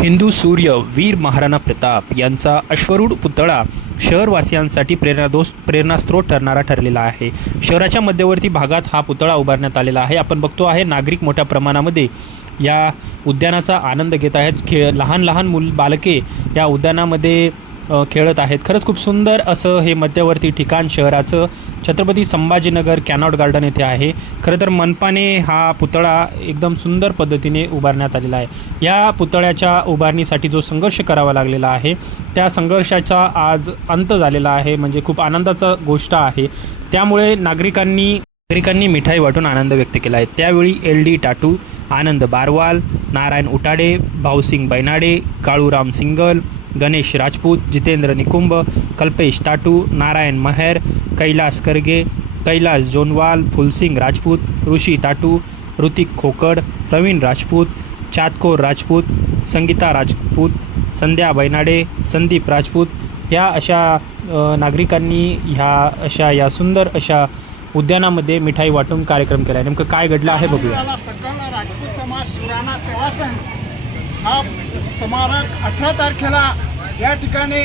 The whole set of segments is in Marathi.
हिंदू सूर्य वीर महाराणा प्रताप यांचा अश्वरूढ पुतळा शहरवासियांसाठी प्रेरणादोष प्रेरणास्त्रोत ठरणारा ठरलेला आहे. शहराच्या मध्यवर्ती भागात हा पुतळा उभारण्यात आलेला आहे. आपण बघतो आहे नागरिक मोठ्या प्रमाणामध्ये या उद्यानाचा आनंद घेत आहेत. खे लहान लहान मुल बालके या उद्यानामध्ये खेळत आहेत. खरंच खूप सुंदर असं हे मध्यवर्ती ठिकाण शहराचं छत्रपती संभाजीनगर कॅनॉट गार्डन येथे आहे. खरं तर मनपाने हा पुतळा एकदम सुंदर पद्धतीने उभारण्यात आलेला आहे. या पुतळ्याच्या उभारणीसाठी जो संघर्ष करावा लागलेला आहे त्या संघर्षाचा आज अंत झालेला आहे. म्हणजे खूप आनंदाचा गोष्ट आहे. त्यामुळे नागरिकांनी नागरिकांनी मिठाई वाटून आनंद व्यक्त केला आहे. त्यावेळी एल डी टाटू आनंद बारवाल नारायण उटाडे भाऊसिंग बैनाडे काळूराम सिंगल गणेश राजपूत जितेंद्र निकुंभ कल्पेश टाटू नारायण महेर कैलास करगे कैलास जोनवाल फुलसिंग राजपूत ऋषी टाटू ऋतिक खोकड प्रवीण राजपूत चातकोर राजपूत संगीता राजपूत संध्या बैनाडे संदीप राजपूत. या अशा नागरिकांनी ह्या अशा या सुंदर अशा उद्यानामध्ये मिठाई वाटून कार्यक्रम केला नेमकं काय घडलं आहे बघूया. सकल राजपूत समाज शिवराणा सेवा संघ हा स्मारक अठरा तारखेला या ठिकाणी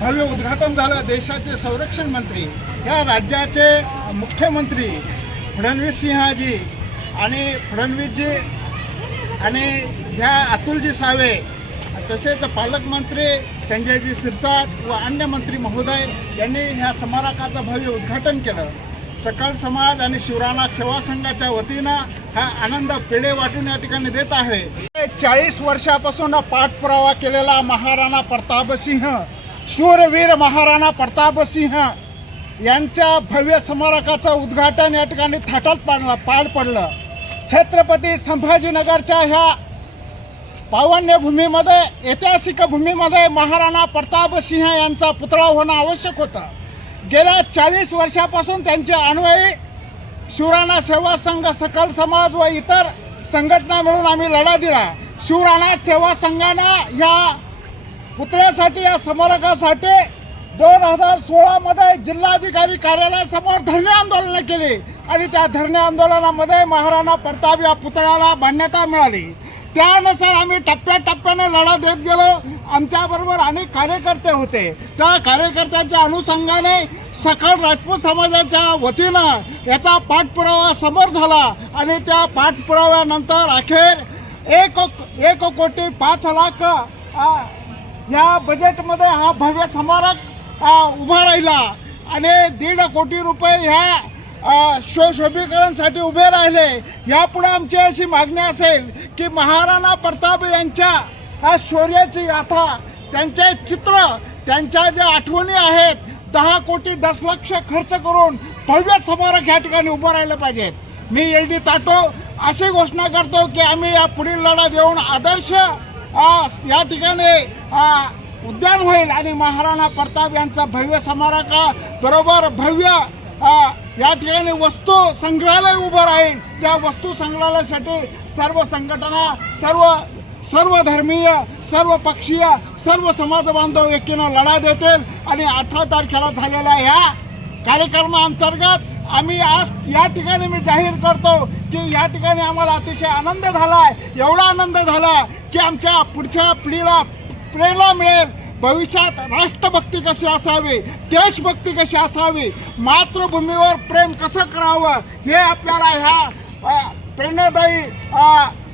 भव्य उद्घाटन झालं. देशाचे संरक्षण मंत्री या राज्याचे मुख्यमंत्री फडणवीस सिंहाजी आणि फडणवीसजी आणि ह्या अतुलजी सावे तसेच पालकमंत्री संजयजी सिरसाट व अन्य मंत्री महोदय यांनी ह्या स्मारकाचं भव्य उद्घाटन केलं. सकल समाज आणि शिवराणा सेवा संघाच्या वतीनं हा आनंद पेढे वाटून या ठिकाणी देत आहे. चाळीस वर्षापासून पाठपुरावा केलेला महाराणा प्रतापसिंह शूरवीर महाराणा प्रतापसिंह यांच्या भव्य स्मारकाचं उद्घाटन या ठिकाणी थाटात पाडलं पार पडलं. छत्रपती संभाजीनगरच्या ह्या पावन्य भूमीमध्ये ऐतिहासिक भूमीमध्ये महाराणा प्रतापसिंह यांचा पुतळा होणं आवश्यक होतं. गेल्या चाळीस वर्षापासून त्यांचे अनुयायी शिवराणा सेवा संघ सकल समाज व इतर संघटना मिळून आम्ही लढा दिला. शिवराणा सेवा संघानं या पुतळ्यासाठी या स्मारकासाठी दोन हजार सोळामध्ये जिल्हाधिकारी कार्यालयासमोर धरणे आंदोलनं केली आणि त्या धरणे आंदोलनामध्ये महाराणा प्रताप या पुतळ्याला मान्यता मिळाली. त्यानुसार आम्ही टप्प्याटप्प्याने लढा देत गेलो. आमच्याबरोबर अनेक कार्यकर्ते होते. त्या कार्यकर्त्यांच्या अनुषंगाने सकल राजपूत समाजाच्या वतीनं याचा पाठपुरावा समोर झाला आणि त्या पाठपुराव्यानंतर अखेर एक एक कोटी पाच लाख या बजेटमध्ये हा भव्य स्मारक उभा राहिला. आणि दीड कोटी रुपये ह्या शोशोभीकरणसाठी उभे राहिले. यापुढे आमची अशी मागणी असेल की महाराणा प्रताप यांच्या शौर्याची गाथा त्यांचे चित्र त्यांच्या ज्या आठवणी आहेत दहा कोटी दस लक्ष खर्च करून भव्य स्मारक या ठिकाणी उभं राहिलं पाहिजे. मी एल डी ताटो अशी घोषणा करतो की आम्ही या पुढील लढा देऊन आदर्श या ठिकाणी उद्यान होईल. आणि महाराणा प्रताप यांचा भव्य स्मारका बरोबर भव्य या ठिकाणी वस्तू संग्रहालय उभं राहील. त्या वस्तू संग्रहालयासाठी सर्व संघटना सर्व सर्व धर्मीय सर्व पक्षीय सर्व समाज बांधव एकीनं लढा देतील आणि अठरा तारखेला झालेल्या ह्या कार्यक्रमाअंतर्गत आम्ही आज या ठिकाणी मी जाहीर करतो की या ठिकाणी आम्हाला अतिशय आनंद झाला आहे एवढा आनंद झाला की आमच्या पुढच्या पिढीला प्रेरणा मिळेल. भविष्यात राष्ट्रभक्ती कशी असावी देशभक्ती कशी असावी मातृभूमीवर प्रेम कसं करावं हे आपल्याला ह्या प्रेरणादायी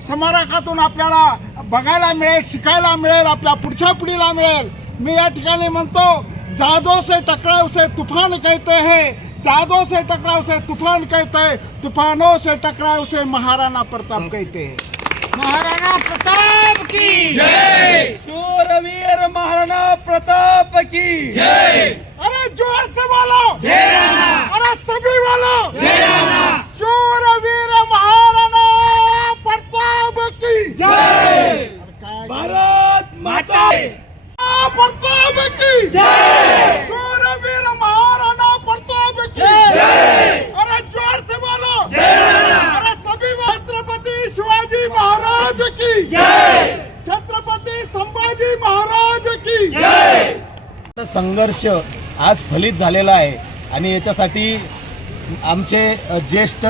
समारकातून आपल्याला बघायला मिळेल शिकायला मिळेल आपल्या पुढच्या पिढीला मिळेल. मी या ठिकाणी म्हणतो जादो से टकराव से तूफान कहते हैं. जादो से टकराव से तूफान कहते हैं तूफानों से टकराव से महाराणा प्रताप कहते हैं महाराणा प्रताप की शूरवीर महाराणा प्रताप की अरे जोर से बोलो अरे सभी बोलो शूरवीर महाराणा प्रताप की जय काय भारत माता प्रताप की शूरवीर महाराणा प्रताप की अरे जोर से बोलो अरे सभी छत्रपति शिवाजी महाराज की छत्रपति संभाजी महाराज की संघर्ष आज फलित झालेला आहे आणि याच्यासाठी आमचे ज्येष्ठ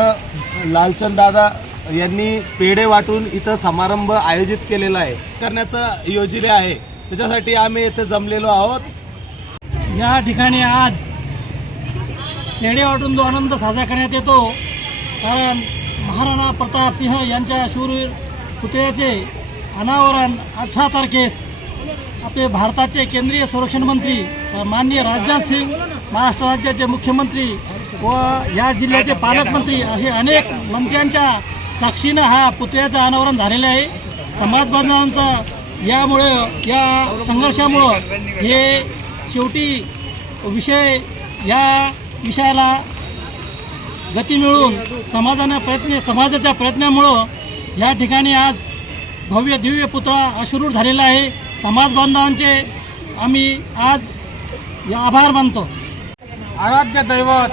लालचंद दादा यांनी पेढे वाटून इथं समारंभ आयोजित केलेला आहे. करण्याचं योजले आहे. त्याच्यासाठी आम्ही इथे जमलेलो आहोत. या ठिकाणी आज पेढे वाटून जो आनंद साजरा करण्यात येतो कारण महाराणा प्रतापसिंह यांच्या शूरवीर पुतळ्याचे अनावरण अठरा तारखेस आपले भारताचे केंद्रीय संरक्षण मंत्री माननीय राजनाथ सिंग महाराष्ट्र राज्याचे मुख्यमंत्री व या जिल्ह्याचे पालकमंत्री असे अनेक मंत्र्यांच्या साक्षीनं हा पुतळ्याचं अनावरण झालेलं आहे. समाज बांधवांचा यामुळं या संघर्षामुळं हे शेवटी विषय या विषयाला गती मिळून समाजानं प्रयत्न समाजाच्या प्रयत्नामुळं या ठिकाणी आज भव्य दिव्य पुतळा अश्रूर झालेला आहे. समाज बांधवांचे आम्ही आज या आभार मानतो. आराध्य दैवत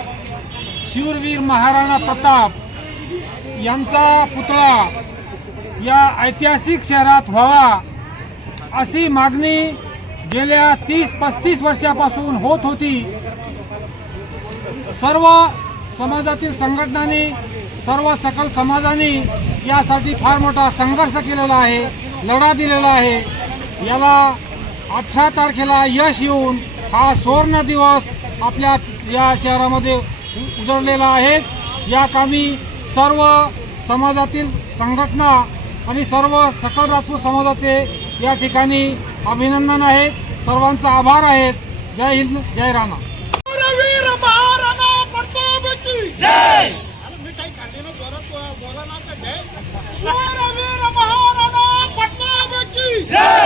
शिववीर महाराणा प्रताप यांचा पुतळा या ऐतिहासिक शहरात व्हावा अशी मागणी गेल्या तीस पस्तीस वर्षापासून होत होती. सर्व समाजातील संघटनांनी सर्व सकल समाजाने यासाठी फार मोठा संघर्ष केलेला आहे लढा दिलेला आहे. याला अठरा तारखेला यश येऊन हा सुवर्ण दिवस आपल्या या शहरामध्ये उ- उजळलेला आहे. या कामी सर्व समाजातील संघटना आणि सर्व सकल राजपूत समाजाचे या ठिकाणी अभिनंदन आहे. सर्वांचा आभार आहेत. जय हिंद जय राणा. મહારાણા પટનાયક કી જય!